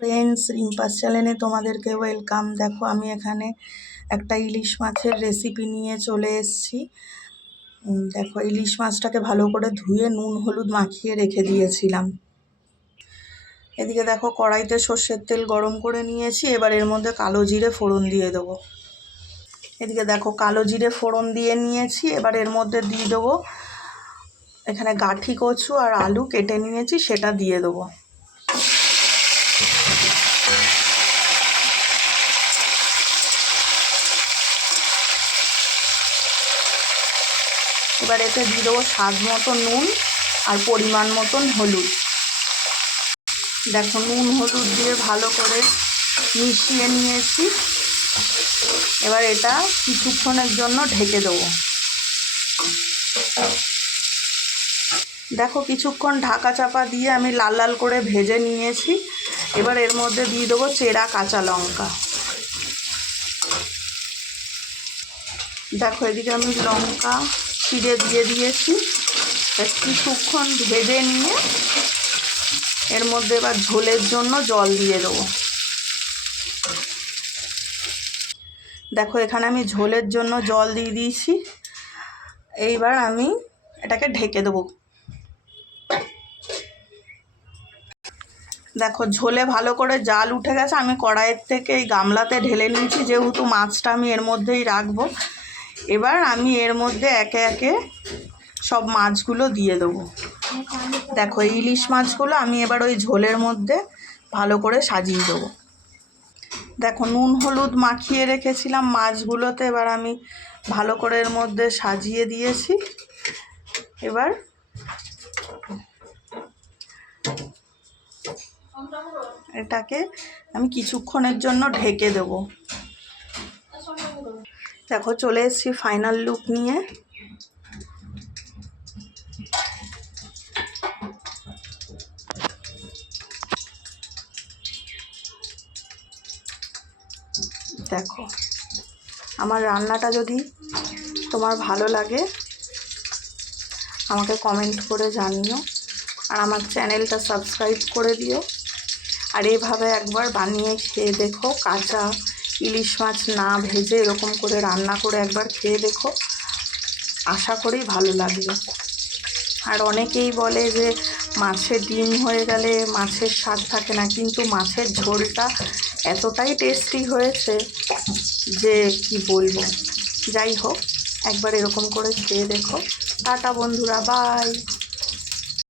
Friends, রিম্পাস চ্যানেলে তোমাদেরকে welcome. দেখো আমি এখানে একটা ইলিশ মাছের রেসিপি নিয়ে চলে এসেছি। দেখো ইলিশ মাছটাকে ভালো করে ধুয়ে নুন হলুদ মাখিয়ে রেখে দিয়েছিলাম। এদিকে দেখো কড়াইতে সর্ষের তেল গরম করে নিয়েছি, এবার এর মধ্যে কালো জিরে ফোড়ন দিয়ে দেবো। এদিকে দেখো কালো জিরে ফোড়ন দিয়ে নিয়েছি, এবার এর মধ্যে দিয়ে দেবো এখানে গাঠি কচু আর আলু কেটে নিয়েছি, সেটা দিয়ে দেবো। এবার এতে দিয়ে দেবো স্বাদ মতো নুন আর পরিমাণ মতন হলুদ। দেখো নুন হলুদ দিয়ে ভালো করে মিশিয়ে নিয়েছি, এবার এটা কিছুক্ষণের জন্য ঢেকে দেবো। দেখো কিছুক্ষণ ঢাকা চাপা দিয়ে আমি লাল লাল করে ভেজে নিয়েছি, এবার এর মধ্যে দিয়ে দেবো চেরা কাঁচা লঙ্কা। দেখো এদিকে আমি লঙ্কা চিড়ে দিয়ে দিয়েছি, কিছুক্ষণ ভেজে নিয়ে এর মধ্যে এবার ঝোলের জন্য জল দিয়ে দেবো। দেখো এখানে আমি ঝোলের জন্য জল দিয়ে দিয়েছি, এইবার আমি এটাকে ঢেকে দেবো। দেখো ঝোলে ভালো করে জাল উঠে গেছে, আমি কড়াইয়ের থেকে এই গামলাতে ঢেলে নিয়েছি, যেহেতু মাছটা আমি এর মধ্যেই রাখবো। এবার আমি এর মধ্যে একে একে সব মাছগুলো দিয়ে দেবো। দেখো ইলিশ মাছগুলো আমি এবার ওই ঝোলের মধ্যে ভালো করে সাজিয়ে দেবো। দেখো নুন হলুদ মাখিয়ে রেখেছিলাম মাছগুলোতে, এবার আমি ভালো করে এর মধ্যে সাজিয়ে দিয়েছি। এবার এটাকে আমি কিছুক্ষণের জন্য ঢেকে দেব। দেখো চলে এসেছি ফাইনাল লুক নিয়ে। দেখো আমার রান্নাটা যদি তোমার ভালো লাগে আমাকে কমেন্ট করে জানিও, আর আমার চ্যানেলটা সাবস্ক্রাইব করে দিও। আর এইভাবে একবার বানিয়ে খেয়ে দেখো, কাঁচা ইলিশ মাছ না ভেজে এরকম করে রান্না করে একবার খেয়ে দেখো, আশা করি ভালো লাগবে। আর অনেকেই বলে যে মাছের ডিম হয়ে গেলে মাছের স্বাদ থাকে না, কিন্তু মাছের ঝোলটা এতটাই টেস্টি হয়েছে যে কি বলবো। যাই হোক, একবার এরকম করে খেয়ে দেখো। টাটা বন্ধুরা, বাই।